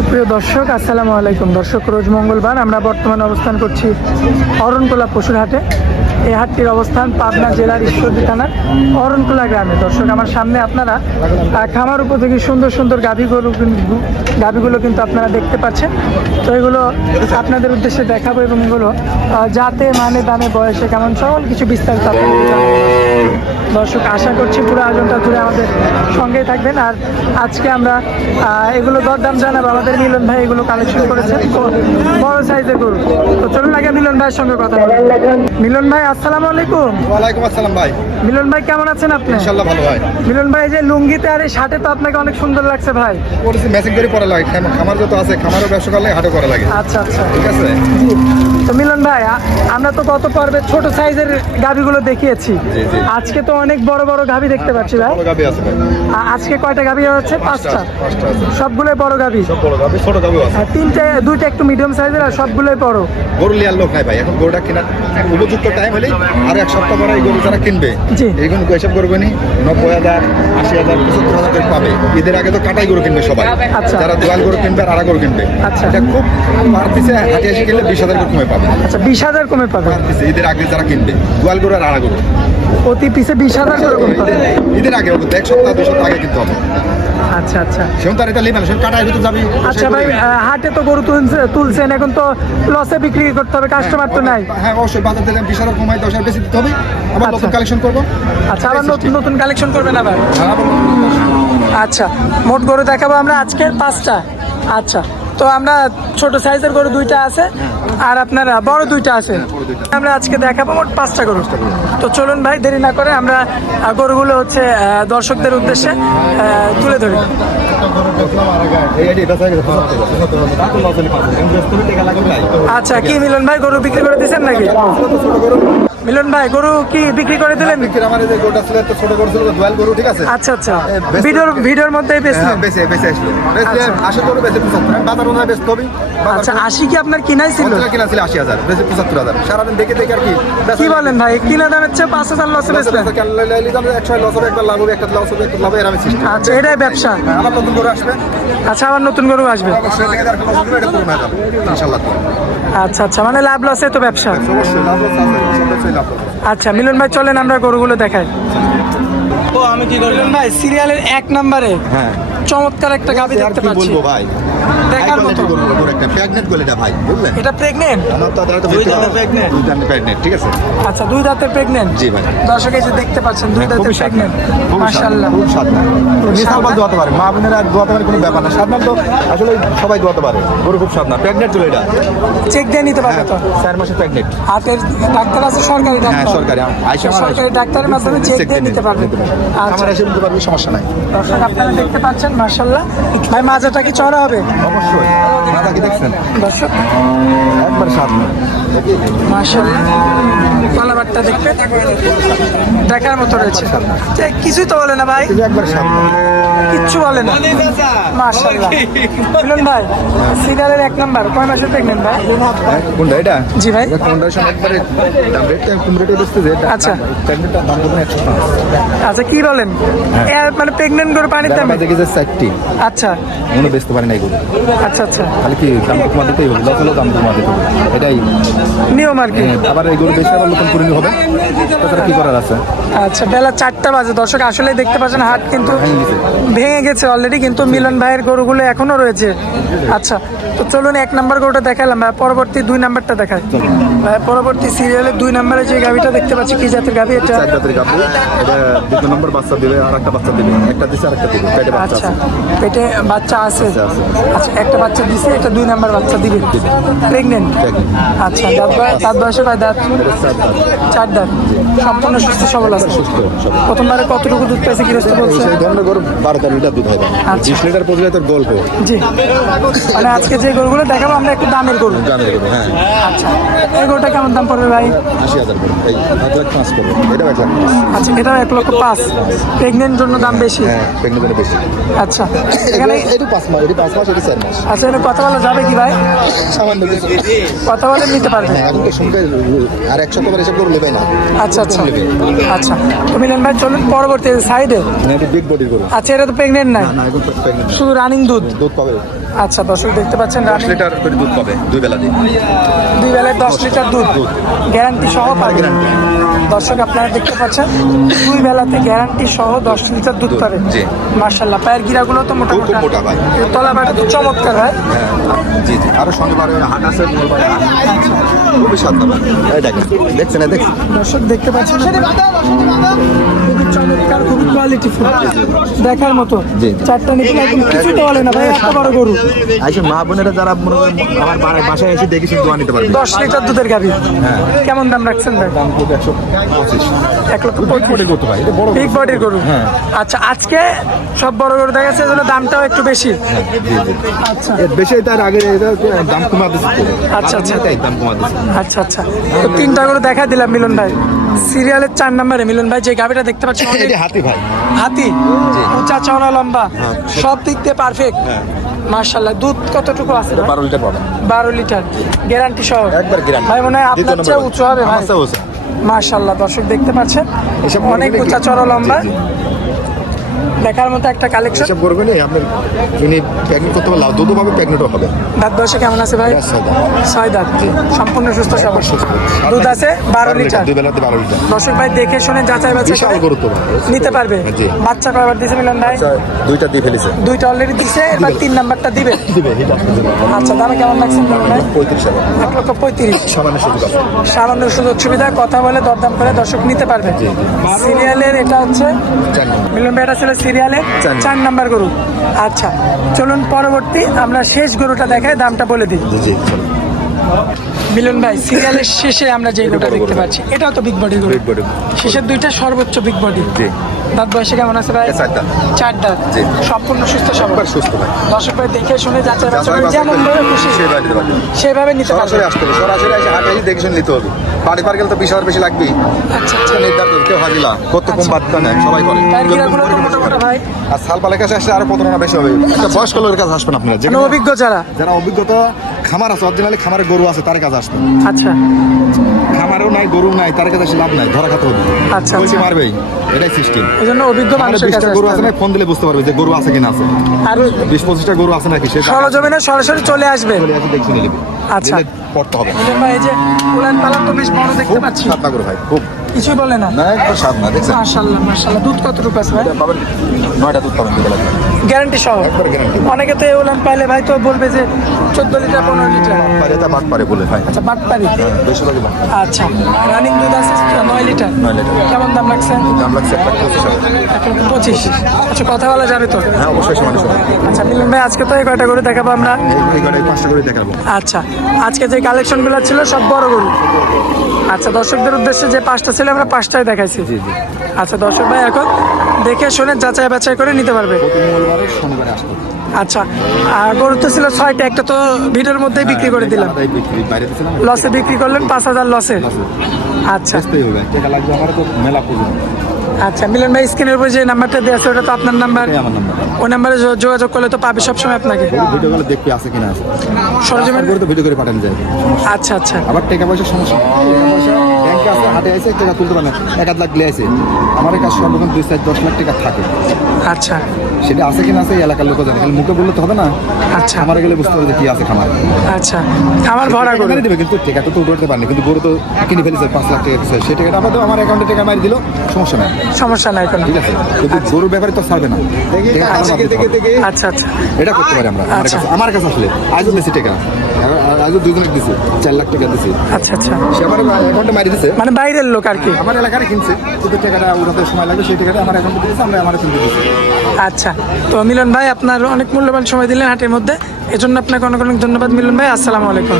সুপ্রিয় দর্শক, আসসালামু আলাইকুম। দর্শক, রোজ মঙ্গলবার আমরা বর্তমানে অবস্থান করছি অরণকোলা পশুর হাটে। এই হাটটির অবস্থান পাবনা জেলার ঈশ্বরদী থানার অরণকোলা গ্রামে। দর্শক, আমার সামনে আপনারা খামার উপযোগী সুন্দর সুন্দর গাভীগুলো কিন্তু আপনারা দেখতে পাচ্ছেন। তো এগুলো আপনাদের উদ্দেশ্যে দেখাবো এবং এগুলো যাতে মানে দামে বয়সে কেমন সকল কিছু বিস্তারিত আপনাদের জানাবো। দর্শক, আশা করছি পুরো আয়োজনটা জুড়ে আমাদের সঙ্গেই থাকবেন। আর আজকে আমরা এগুলো দরদাম জানাবো। আমাদের মিলন ভাই এগুলো কালেকশন করেছেন, বড় সাইজের গরু। তো চলুন আগে মিলন ভাইয়ের সঙ্গে কথা বলি। মিলন ভাই, আসসালামু আলাইকুম। ওয়ালাইকুম আসসালাম ভাই। মিলন ভাই, কেমন আছেন আপনি? ইনশাআল্লাহ ভালো ভাই। মিলন ভাই, যে লুঙ্গিতে আর এই শার্টে তো আপনাকে অনেক সুন্দর লাগছে ভাই। পলিসি ম্যাচিং করে পড়া লাগে, খামার যত আছে খামারও ব্যবসা করলে হাটও করা লাগে। আচ্ছা আচ্ছা, ঠিক আছে। তো মিলন ভাই, আমরা তো গত পর্বে ছোট সাইজের গাভীগুলো দেখিয়েছি। আজকে তো অনেক বড় বড় গাভী দেখতে পাচ্ছি ভাই। বড় গাভী আছে ভাই। আজকে কয়টা গাভী হচ্ছে? পাঁচটা। সবগুলোই বড় গাভী? সব বড় গাভী, ছোট গাভী আছে। দুইটা একটু মিডিয়াম সাইজের, আর সবগুলোই বড়। গরু লিয়ার লোক নাই ভাই, এখন গরুটা কেনার উপযুক্ত টাইম হলেই আর এক সপ্তাহ পরে এই গরু যারা কিনবে এইগুলো হিসাব করবে নি 90,000, 80,000, 75,000 করে পাবে। ঈদের আগে তো কাটাই গরু কিনবে সবাই। যারা দোয়াল গরু কিনবে আর আড়া গরু কিনবে, এটা খুব পারতিছে হাটে এসে কিনলে 20,000 করে কমে পাবে। আচ্ছা, 20,000 কমে পাবে পারতিছে ঈদের আগে যারা কিনবে দোয়াল গরু আর আড়া গরু প্রতি পিসে 20,000 করে কমে পাবে। ঈদের আগে হবে, এক সপ্তাহ 2 সপ্তাহ আগে কিনতে হবে। আচ্ছা আচ্ছা, সেও তার এটা লিবেন, সেও কাটায় ভিতরে যাবি। আচ্ছা ভাই, হাটে তো গরু তুলছেন, এখন তো লসে বিক্রি করতে হবে, কাস্টমার তো নাই। হ্যাঁ অবশ্যই, বাজার দিলাম 20,000 কমাই 10,000 বেশি দিতে হবে। আবার নতুন কালেকশন করবো। আচ্ছা, আবার নতুন কালেকশন করবেন আবার? আচ্ছা, মোট গরু দেখাবো আমরা আজকের 5টা। আচ্ছা, তো আমরা ছোট সাইজের গরু 2টা আছে আর আপনার বড় 2টা আছে। আমরা আজকে দেখাবো মোট 5টা গরু। তো চলুন ভাই, দেরি না করে আমরা গরুগুলো হচ্ছে দর্শকদের উদ্দেশ্যে তুলে ধরি। আচ্ছা, কি মিলন ভাই, গরু বিক্রি করে দিচ্ছেন নাকি? মিলন ভাই, গরু কি বিক্রি করে দিলেন? আমার যে গরুটা ছিল একটা ছোট গরু ছিল, দোয়াল গরু। ঠিক আছে। আচ্ছা আচ্ছা, ভিডিওর মধ্যে বেশি বেশি আসলো, বেশি 80 গরু, বেশি 75। বাজার অনুযায়ী বেশি হবে। আচ্ছা, 80 কি আপনার কিনাই ছিল? কিনা ছিল 80,000, বেশি 75,000। সারাদিন দেখে আর কি বলেন ভাই, কিনা দাম হচ্ছে 5,000 লসে বেচলেন? 100 লস হবে, একবার লাভ হবে, একটা লস হবে, একটা লাভ হবে, এরকম সিস্টেম। আচ্ছা, এটাই ব্যবসা। আবার নতুন গরু আসবে। আচ্ছা, আবার নতুন গরু আসবে অবশ্যই, এটা পুরো হয়ে যাবে ইনশাআল্লাহ। আচ্ছা আচ্ছা, মানে লাভ লসে তো ব্যবসা। অবশ্যই লাভ লস আছে, অবশ্যই লাভ লস। আচ্ছা মিলন ভাই, চলেন আমরা গরুগুলো দেখাই। ও আমি কি করলাম ভাই, সিরিয়ালের 1 নম্বরে হ্যাঁ চমৎকার একটা গাভী দেখতে পাচ্ছি। বলবো ভাই, দেখার মতো গরু একটা প্রেগন্যান্ট গোলেটা ভাই, বুঝলেন? এটা প্রেগন্যান্ট? দুই দাঁতের প্রেগন্যান্ট। ঠিক আছে। আচ্ছা, 2 দাঁতের প্রেগন্যান্ট। জি ভাই। দর্শক এই যে দেখতে পাচ্ছেন 2 দাঁতের প্রেগন্যান্ট। মাশাআল্লাহ, খুব সাদা। নিসারবাল দোয়াতে পারে, মা বোনেরা দোয়াতে পারে, কোনো ব্যাপার না। সাদা তো আসলে সবাই দোয়াতে পারে। গরু খুব সাদা, প্রেগন্যান্ট চলে এটা। চেক দিয়ে নিতে পারবে তো? 4 মাসের প্রেগন্যান্ট। হাতের ডাক্তার আছে, সরকারি ডাক্তার? হ্যাঁ সরকারি, সরকারি ডাক্তারের মাধ্যমে চেক দিয়ে নিতে পারবে। আমার এসে নিতে পারবে, সমস্যা নাই। দর্শক আপনারা দেখতে পাচ্ছেন, মাশাআল্লাহ। ভাই, মাজাটা কি চড়া হবে? অবশ্যই। মাথা কি দেখছেন দর্শক? একবার সাদা, মাশাআল্লাহ। পালাবারটা দেখতে দেখার মতো রয়েছে। কিছুই তো বলে না ভাই, একবার সাদা, কিচ্ছু বলে না। মাশাআল্লাহ। মিলন ভাই, সিরিয়ালের 1 নাম্বার, কয় মাসের প্রেগন্যান্ট ভাই? কোনটা এটা? জি ভাই। কোনটা একবারে রেটটা কম রেটে দিচ্ছে যে এটা। আচ্ছা, প্রেগন্যান্টটা দাম কত? 105। আচ্ছা, কি বলেন? মানে প্রেগন্যান্ট গরু পানির দামে? দেখি যে 4টি। আচ্ছা, মনে বেচতে পারে না এগুলো। আচ্ছা আচ্ছা, খালি কি দাম কমা দিতেই হবে, লসলেও দাম কমা দিতে হবে, এটাই নিয়ম আর কি। আবার এইগুলো বেশি আবার নতুন করে হবে, তাছাড়া কি করার আছে। আচ্ছা, বেলা 4টা বাজে। দর্শক আসলে দেখতে পাচ্ছেন হাট কিন্তু ভেঙে গেছে অলরেডি, কিন্তু মিলন ভাইয়ের গরুগুলো এখনো রয়েছে। আচ্ছা, তো চলুন 1 নাম্বার গরুটা দেখালাম, পরবর্তী 2 নাম্বারটা দেখাই। পরবর্তী সিরিয়ালের 2 নাম্বারে যে গাভীটা দেখতে পাচ্ছি, কি জাতের গাভী এটা? 4 জাতের গাভী। এটা 2 নম্বর বাচ্চা দিবে, আর একটা বাচ্চা দিবে, একটা দিছে আর একটা দিবে, পেটে বাচ্চা আচ্ছা, আছে। পেটে বাচ্চা আছে। আচ্ছা, একটা বাচ্চা দিছে, এটা 2 নাম্বার বাচ্চা দিবে, প্রেগন্যান্ট। আচ্ছা, দাঁত বয়সে কয় দাঁত? 4 দাঁত। সম্পূর্ণ সুস্থ সবল আছে? প্রথমবারে কতটুকু দুধ পেয়েছে গৃহস্থ বলছে? সেই ধরনের গরু 12 লিটার দুধ হবে। 20 লিটার 25 লিটার গল্প। জি, মানে আজকে যে গরুগুলো দেখাবো আমরা একটু দামের গরু। হ্যাঁ। আচ্ছা, এই গরুটা কেমন দাম পড়বে ভাই? 80,000 করে। এই 1,05,000 করবে, এটাও 1,05,000। আচ্ছা, এটাও 1,05,000। প্রেগনেন্ট জন্য দাম বেশি? হ্যাঁ, প্রেগনেন্ট বেশি। আচ্ছা এখানে এটি 5 মাস, এটি 5 মাস, এটি 4 মাস। আচ্ছা এখানে কথা বলা যাবে কি ভাই? সামান্য কিছু কথা বলে নিতে পারবে? হ্যাঁ, এখন তো শুনবে আর 1 সপ্তাহ পরে এসব করে নেবে না। আচ্ছা আচ্ছা আচ্ছা, তো মিলন ভাই চলুন পরবর্তী সাইডে। না, এটি বিগ বডির গরু। আচ্ছা এটা তো প্রেগনেন্ট নাই, না, এখন প্রেগন্যান্ট, শুধু রানিং দুধ। দুধ পাবে আচ্ছা দর্শক দেখতে পাচ্ছেন 10 রানিং লিটার করে দুধ পাবে 2 বেলা দিয়ে। 2 বেলায় 10 লিটার দুধ গ্যারান্টি সহ পাবে। দর্শক আপনারা দেখতে পাচ্ছেন 2 বেলাতে গ্যারান্টি সহ 10 লিটার দুধ পাবে। জি। মাশাআল্লাহ, পায়ের গিরাগুলো তো মোটা খুব মোটা, মোটা ভাই। তলা বাটা তো চমৎকার ভাই। হ্যাঁ, জি জি, আরো শনিবারে হাট আছে, মঙ্গলবারে হাট। খুবই স্বাদ ভাই। এই দেখেন, দেখছেন না? দেখছেন দর্শক দেখতে পাচ্ছেন খুবই চমৎকার, খুবই কোয়ালিটিফুল, দেখার মতো। জি। 4টা নিতে একদম কিছুই তো বলে না ভাই, এত বড় গরু। আইসে মা বোনেরা যারা মনে করেন আমার বাসায় এসে দেখে শুধু দোয়া নিতে পারবে। 10 লিটার দুধের গাভী। হ্যাঁ। কেমন দাম রাখছেন ভাই? দাম তো 125। 1,25,000 করতে ভাই, এটা বড় বিগ বডির গরু। হ্যাঁ। আচ্ছা আজকে সব বড় গরু দেখা যাচ্ছে, এজন্য দামটাও একটু বেশি। হ্যাঁ, জি জি। আচ্ছা এর বেশি তার আগে এটা দাম কমা দিচ্ছে। আচ্ছা, আচ্ছা। তাই দাম কমা দিচ্ছে। আচ্ছা আচ্ছা, তো 3টা গরু দেখা দিলাম মিলন ভাই। সিরিয়ালের 4 নম্বরে মিলন ভাই যে গাভীটা দেখতে পাচ্ছেন অনেক এটা হাতি ভাই। হাতি, জি। উঁচা চওড়া লম্বা, হ্যাঁ। সব দিক দিয়ে পারফেক্ট। হ্যাঁ। মাশাআল্লাহ, দুধ কতটুকু আছে ভাই? 12 লিটার পাবে। 12 লিটার গ্যারান্টি সহ। একবার গ্যারান্টি। ভাই মনে হয় আপনার চেয়ে উঁচু হবে ভাই। আমার চেয়ে উঁচু। মাশাআল্লাহ, দর্শক দেখতে পাচ্ছেন এসব অনেক গরু উঁচা কি- চওড়া লম্বা, জি, জি। দেখার মতো একটা কালেকশন। এসব করবেন আপনি যিনি প্রেগনেন্ট করতে পারলে দুধও পাবে, প্রেগনেন্টও হবে। দাঁত বয়সে কেমন আছে ভাই? 6 দাঁত, সম্পূর্ণ সুস্থ সবল। দুধ আছে 12 লিটার। 2 বেলাতে 12 লিটার। দর্শক ভাই দেখে শুনে যাচাই বাছাই বিশাল করে গরু তো ভাই। নিতে পারবে। জি। বাচ্চা কয়বার দিয়েছে মিলন ভাই? 2টা দিয়ে ফেলেছে। 2টা অলরেডি দিছে, এবার 3 নাম্বারটা দিবে। দিবে এটা আপনাদের জন্য। আচ্ছা, দামে কেমন লাগছে মিলন ভাই? 35 টাকা। 1,35,000। সামান্য সুযোগ আছে। সামান্য সুযোগ সুবিধা, কথা বলে দরদাম করে দর্শক নিতে পারবে। জি, জি। সিরিয়ালের এটা হচ্ছে 4 নম্বর। মিলন ভাই, এটা ছিল সিরিয়ালের 4 নাম্বার গরু। আচ্ছা চলুন পরবর্তী আমরা শেষ গরুটা দেখাই, দামটা বলে দিই। জি জি, চলো। মিলন ভাই সিরিয়ালের শেষে আমরা যে গরুটা বড় দেখতে গরু। পাচ্ছি এটাও তো বিগ বডি গরু। Big body। শেষের 2টা সর্বোচ্চ বিগ বডি। জি। দাঁত বয়সে কেমন আছে ভাই? 4 দাঁত। 4 দাঁত। জি। সম্পূর্ণ সুস্থ সবল। একবার সুস্থ ভাই। দর্শক ভাই দেখে শুনে যাচাই বাছাই করে যাচাই যেমন ভাবে খুশি সেভাবে দিতে পারবে। সেভাবে নিতে পারবে। সরাসরি আসতে হবে, সরাসরি এসে হাটে এসে দেখে শুনে নিতে হবে। বাড়ি পার গেলে তো 20 হাজার বেশি লাগবেই। আচ্ছা আচ্ছা, নির্ধারণ কেউ হাজিলা কত কম বাদ নেয়, সবাই করে। টায়ার গিরাগুলো তো মোটামুটি ভাই। আর সালপালের কাছে আসলে আরো 15 বেশি হবে। একটা বয়স্ক লোকের কাছে আসবেন আপনারা, মানে যেখানে অভিজ্ঞ যারা। যারা অভিজ্ঞতা খামার আছে, অরিজিনালি খামারে গরু আছে, তার কাছে আসবেন। আচ্ছা খামারও নাই, গরু নাই, তার কাছে এসে লাভ নাই, ধরা খাতে হবে। আচ্ছা, কইছি আচ্ছা। মারবেই, এটাই সিস্টেম। এই জন্য অভিজ্ঞ মানুষের কাছে গরু আছে আসতে না, হবে। ফোন দিলে বুঝতে পারবে যে গরু আছে কিনা আছে। আর 20-25টা গরু আছে নাকি, সেটা সরজমিনে সরাসরি চলে আসবে। দেখে নিয়ে নেবে। আচ্ছা। দিলে পড়তে হবে। মিলন ভাই এই যে উলান পালান তো বেশ বড় দেখতে খুব পাচ্ছি, স্বাদ না গরু ভাই, খুব। কিছুই বলে না। না, একটু স্বাদ না, দেখছেন? মাশাআল্লাহ মাশাআল্লাহ, দুধ কতটুকু আছে ভাই? পাবেন 9টা দুধ পাবেন দুবেলা। গ্যারান্টি সহ। একবার গ্যারান্টি। অনেকে তো এই উলান পাইলে ভাই তো বলবে যে 14 লিটার 15 লিটার। পারে তা বাদ পারে বলে ভাই। আচ্ছা বাটপারি। বেশিরভাগই বাদ। আচ্ছা, রানিং দুধ আছে 9 লিটার। 9 লিটার। কেমন দাম রাখছেন? দাম লাগছে 1,25,000। 1,25,000। আচ্ছা, কথা বলা যাবে তো? হ্যাঁ, অবশ্যই সমান সমান। আচ্ছা মিলন ভাই, আজকে তো এই কয়টা গরু দেখাবো আমরা। এই ঘরে 5টা করে দেখাবো। আচ্ছা, আজকে যে কালেকশনগুলো ছিল সব বড় গরু। আচ্ছা, দর্শকদের উদ্দেশ্যে যে 5টা ছিল আমরা 5টাই দেখাইছি। জি জি। আচ্ছা দর্শক ভাই এখন দেখে শুনে যাচাই বাছাই করে নিতে পারবে। প্রতি মঙ্গলবারে শনিবারে আসতো। আচ্ছা, আর গরু তো ছিল 6টা, একটা তো ভিডিওর মধ্যেই বিক্রি করে দিলাম। আলাদাই বিক্রি, বাইরে দিছিলাম। লসে বিক্রি করলেন 5,000 লসে। আচ্ছা বেচতেই হবে, টাকা লাগবে আমার তো মেলা পুজো। আচ্ছা, মিলন ভাই স্ক্রিনের উপর যে নাম্বারটা দেওয়া আছে ওটা তো আপনার নাম্বার। এটাই আমার নাম্বার। ওই নাম্বারে যোগাযোগ করলে তো পাবে সবসময় আপনাকে। ভিডিও কলে দেখবি আছে কিনা আছে। সরজমিন। করে তো ভিডিও করে পাঠানো যায়। আচ্ছা আচ্ছা আবার টাকা পয়সা সমস্যা। টাকা পয়সা ব্যাংকে আছে, হাটে আছে, টাকা তুলতে পারে না। 1 লাখ লে আছে। আমার কাছে সর্বক্ষণ 2-4-10 লাখ টাকা থাকে। আচ্ছা সেটা আছে কিনা আছে এই এলাকার লোক জানে, খালি মুখে বললে তো হবে না। আচ্ছা খামারে গেলে বুঝতে হবে যে কি আছে খামারে। আচ্ছা, আমার ভরা গরু। মেরে দেবে, কিন্তু টাকা তো উঠাতে পারেনি, কিন্তু গরু তো কিনে ফেলেছে 5 লাখ টাকা দিচ্ছে। সেই টাকাটা আবার আমার অ্যাকাউন্টে টাকা মারি দিল, সমস্যা নাই, সমস্যা নাই কোনো। ঠিক আছে। কিন্তু গরুর ব্যাপারে তো ছাড়বে না। টাকা আমার মাধ্যমে হবে। আচ্ছা আচ্ছা এটা করতে পারি আমরা। আচ্ছা। আমার কাছে আসলে আজও দিচ্ছি টাকা, আজও 2 জনকে দিচ্ছি, 4 লাখ টাকা দিচ্ছি। আচ্ছা আচ্ছা, সে আমার অ্যাকাউন্টে মারি দিচ্ছে, মানে বাইরের লোক আর কি। আমার এলাকায় কিনছে, কিন্তু টাকাটা উঠাতে সময় লাগবে, সেই টাকাটা আমার অ্যাকাউন্টে দিয়েছে, আমরা আমার কিনতে দিচ্ছি। আচ্ছা, তো মিলন ভাই আপনার অনেক মূল্যবান সময় দিলেন হাটের মধ্যে, এজন্য আপনাকে অনেক অনেক ধন্যবাদ মিলন ভাই। আসসালামু আলাইকুম।